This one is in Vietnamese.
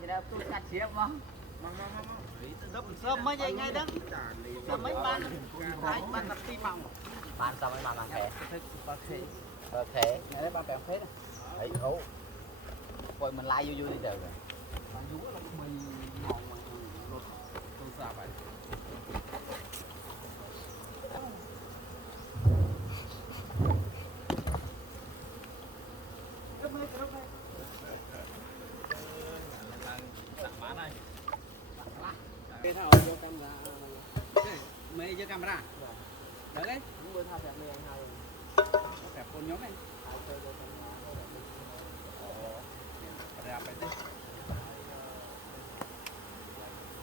chỉ là tôi cắt xếp mà sớm mới vậy ngay đó sớm mấy ban ban tập tim mỏng bán xong mới mang khé ok nghe đấy bao kẹo phết ấy ấu rồi mình like vui vui đi được rồi bạn rú là mình mỏng mà lột tôi sợ vậy cái thảo vô camera mấy vô camera đấy đấy cũng vừa thao đẹp này anh hai đẹp con nhóm này ra phải